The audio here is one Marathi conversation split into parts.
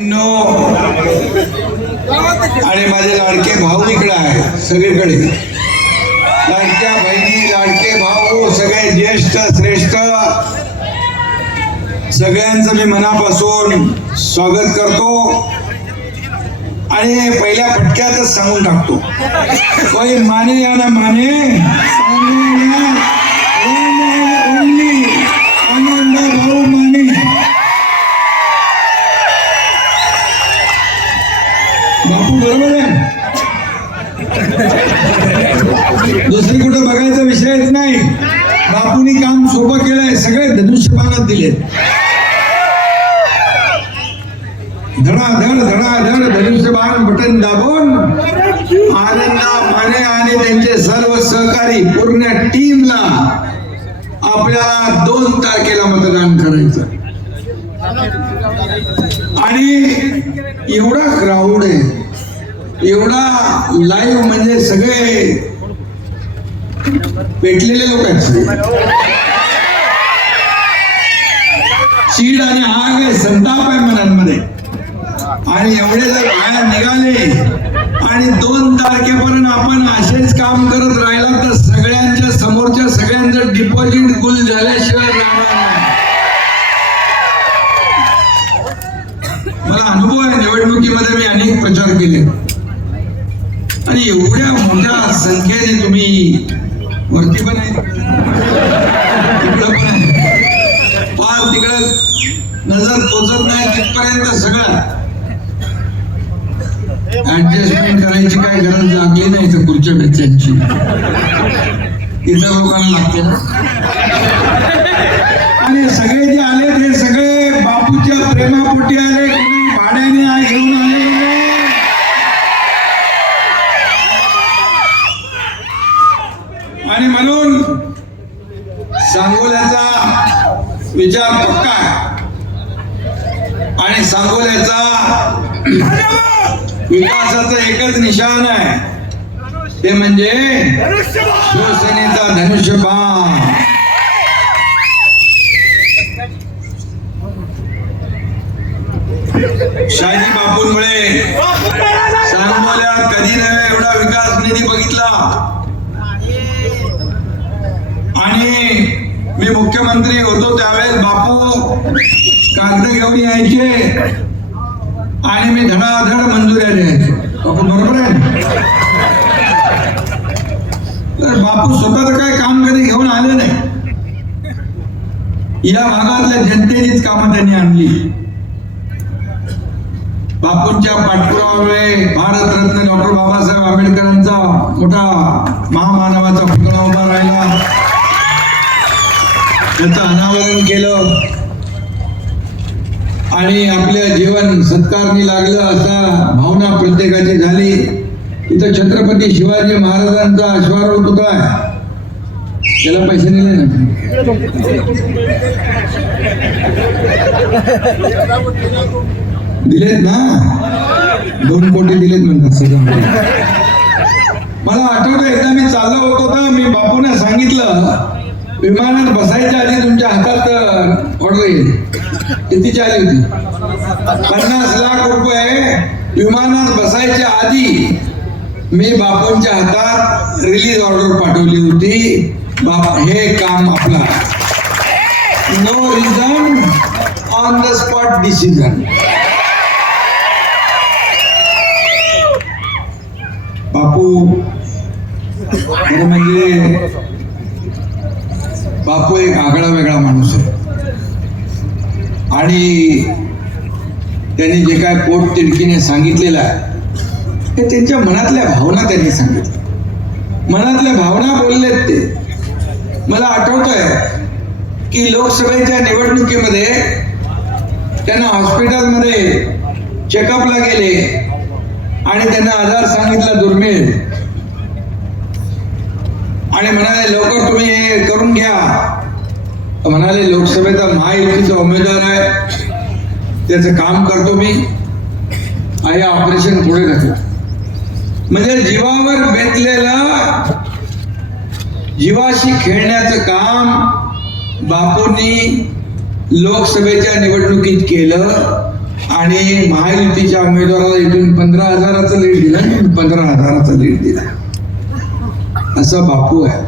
आणि माझे लाडके भाऊ इकडे आहे सगळीकडे. लाडक्या बहिणी लाडके भाऊ सगळे ज्येष्ठ श्रेष्ठ. सगळ्यांचं मी मनापासून स्वागत करतो. आणि पहिल्या फटक्यातच सांगून टाकतो. माने या ना माने. दुसरी कुठं बघायचा विषयच नाही. बापूनी काम सोपं केलंय सगळे धनुष्यपानात दिले. धडाधड धडाधड धनुष्यबाण बटन दाबून. आनंदा माने आणि त्यांचे सर्व सहकारी पूर्ण टीमला आपल्याला दोन तारखेला मतदान करायचं. आणि एवढा क्राऊड आहे. एवढा लाईव्ह म्हणजे सगळे पेटलेले लोक आहेत चीड आणि आग आहे संताप आहे मनांमध्ये. आणि एवढे जर बाहेर निघाले आणि दोन तारखेपर्यंत आपण असेच काम करत राहिला तर सगळ्यांच्या समोरच्या सगळ्यांचं डिपॉझिट गुल झाल्याशिवाय मला अनुभव आहे निवडणुकीमध्ये मी अनेक प्रचार केले. आणि एवढ्या मोठ्या संख्येने तुम्ही वरती पण आहे. तिकडं पण आहे. फार तिकडं नजर पोचत नाही तिथपर्यंत सगळं. ऍडजस्टमेंट करायची काय गरज लागली नाही इथं पुढच्या बेच्यांची इतर लोकांना लागते. ना आणि सगळे जे आले ते सगळे बापूच्या प्रेमापोटी आले कोणी भाड्याने आय घेऊन आले आणि म्हणून सांगोल्याचा विचार पक्का आहे आणि विकासाचं एकच निशाण आहे. ते म्हणजे शिवसेनेचा धनुष्यबाण. शाही बापूंमुळे सांगोल्यात कधी नव्हे एवढा विकास निधी बघितला. आणि मी मुख्यमंत्री होतो त्यावेळेस बापू कागद घेऊन यायचे. आणि मी धडाधड मंजुऱ्या द्यायचो बापू बरोबर आहे? तर बापू स्वतःच काय काम कधी घेऊन आले नाही. या भागातल्या जनतेचीच कामं त्यांनी आणली. बापूंच्या पाठपुराव्यामुळे भारतरत्न डॉक्टर बाबासाहेब आंबेडकरांचा मोठा महामानवाचा पुतळा उभा राहिला. त्याचं अनावरण केलं. आणि आपल्या जीवन सत्कारणी लागलं असा भावना प्रत्येकाची झाली. इथं छत्रपती शिवाजी महाराजांचा अश्वारोह पुतळा आहे त्याला पैसे दिले ना? दिलेत ना? दोन कोटी दिलेत म्हणतात मला आठवतं एकदा मी चाललो होतो तर मी बापूने सांगितलं विमानात बसायच्या आधी तुमच्या हातात ऑर्डर येईल कितीची आली होती? पन्नास लाख रुपये. विमानात बसायच्या आधी मी बापूंच्या हातात रिलीज ऑर्डर पाठवली होती. बाप हे काम आपला. No reason on the spot decision बापू म्हणजे बापू एक आगळा वेगळा माणूस आहे. आणि त्यांनी जे काय पोट तिडकीने सांगितलेलं आहे ते त्यांच्या मनातल्या भावना त्यांनी सांगितल्या. मनातल्या भावना बोललेत ते. मला आठवत आहे की लोकसभेच्या निवडणुकीमध्ये त्यांना हॉस्पिटलमध्ये चेकअपला गेले आणि त्यांना आजार सांगितला दुर्मिळ. आणि म्हणाले लवकर तुम्ही हे करून घ्या. म्हणाले लोकसभेचा महायुतीचा उमेदवार आहे. त्याचं काम करतो मी. हे ऑपरेशन पुढे ढकला म्हणजे जीवावर बेतलेलं जीवाशी खेळण्याचं काम बापूंनी लोकसभेच्या निवडणुकीत केलं आणि महायुतीच्या उमेदवाराला इथून पंधरा हजाराचं लीड दिलं पंधरा हजाराचं लीड दिला. असं बापू आहे.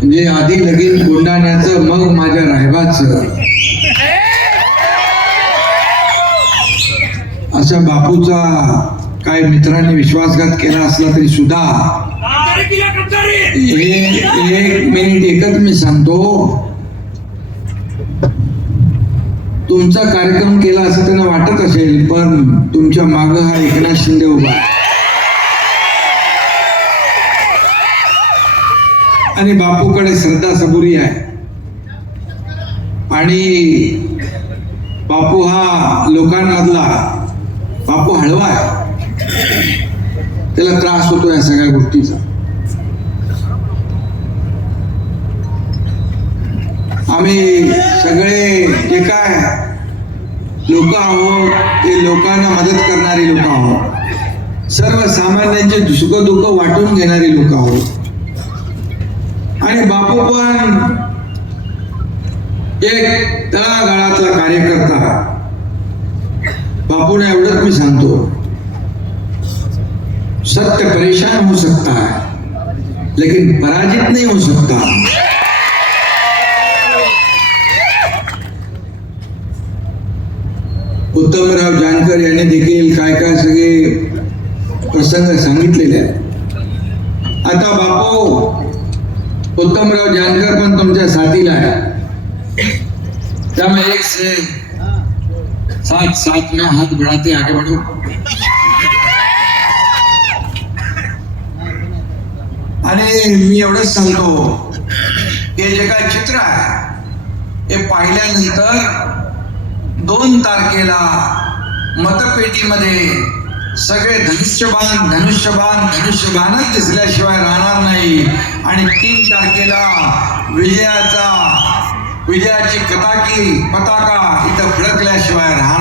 म्हणजे आधी लगीन कोंडाण्याचं मग माझ्या रायबाचं. अशा बापूचा काय मित्रांनी विश्वासघात केला असला तरी सुद्धा एक एक मिनिट एकच मी सांगतो. तुमचा कार्यक्रम केला असं त्यांना वाटत असेल पण तुमच्या माग हा एकनाथ शिंदे उभा आहे आणि बापूकडे श्रद्धा सबुरी आहे. आणि बापू हा लोकांमधला बापू हळवा आहे. त्याला त्रास होतो या सगळ्या गोष्टीचा. आम्ही सगळे जे काय लोक आहोत ते लोकांना मदत करणारी लोक आहोत. सर्वसामान्यांचे सुख दुःख वाटून घेणारी लोक आहोत. आणि बापू पण एक तळागाळातला कार्यकर्ता. बापूने एवढंच मी सांगतो. सत्य परेशान हो सकता है लेकिन पराजित नहीं हो सकता उत्तमराव जानकर यांनी देखील काय काय सगळे प्रसंग सांगितलेले आहेत. आता बापू उत्तमराव जानकर पण तुमच्या साथीला आहे. त्यामुळे एक से साथ साथ में हाथ बढ़ाते आगे बढ़ो आणि मी एवढंच सांगतो हे जे काय चित्र आहे हे पाहिल्यानंतर दोन तारखेला मतपेटीमध्ये सगळे धनुष्यबाण धनुष्यबाण धनुष्यबाणच दिसल्याशिवाय राहणार नाही. आणि तीन तारखेला विजयाचा विजयाची कथाकी पताका इथं फडकल्याशिवाय राहणार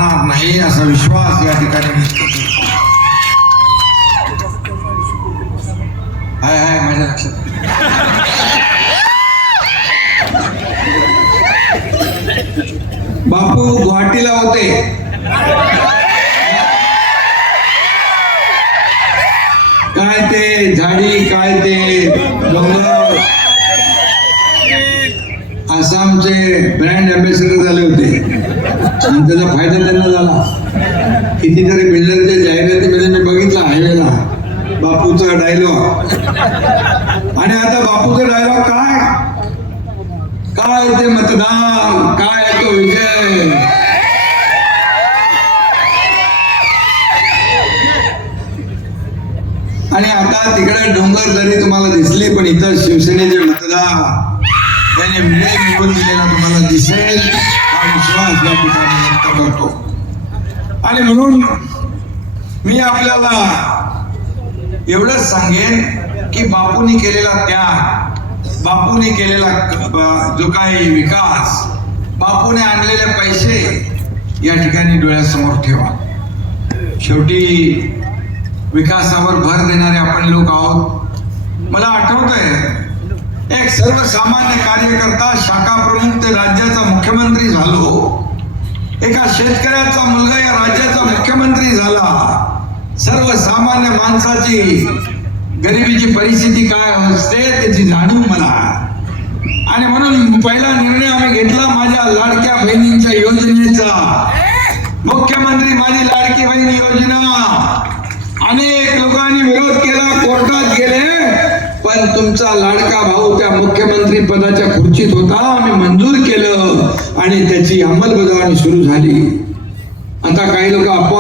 काय ते झाडी काय ते डोंगर? आसामचे ब्रँड अँबॅसेडर झाले होते. आणि त्याचा फायदा त्यांना झाला. कितीतरी बिल्डरच्या जाहिरातीमध्ये म्हणजे मी बघितला हायवेला बापूचा डायलॉग आणि आता बापूचा डायलॉग काय? काय ते मतदान? काय तो विजय आणि आता तिकडे डोंगर जरी तुम्हाला दिसले पण इथं शिवसेनेचे मतदार त्याने विजय मिळवून दिलेला तुम्हाला दिसेल. हा विश्वास या ठिकाणी व्यक्त करतो. आणि म्हणून मी आपल्याला एवढंच सांगेन की बापूंनी केलेला त्याग बापूने केलेला जो काही विकास बापूने आणलेले पैसे या ठिकाणी डोळ्यासमोर ठेवा. शेवटी विकासावर भर देणारे आपण लोक आहोत. मला आठवतंय एक सर्वसामान्य कार्यकर्ता शाखा प्रमुख ते राज्याचा मुख्यमंत्री झालो. एका शेतकऱ्याचा मुलगा या राज्याचा मुख्यमंत्री झाला. सर्वसामान्य माणसाची गरिबीची परिस्थिती काय असते त्याची जाणीव मला आणि म्हणून पहिला निर्णय आम्ही घेतला माझ्या लाडक्या बहिणींच्या योजनेचा. मुख्यमंत्री माझी लाडकी बहीण योजना अनेक लोकांनी विरोध केला कोर्टात गेले पण तुमचा लाडका भाऊ त्या मुख्यमंत्री पदाच्या खुर्चीत होता आम्ही मंजूर केलं आणि त्याची अंमलबजावणी सुरू झाली. आता काही लोक अपवा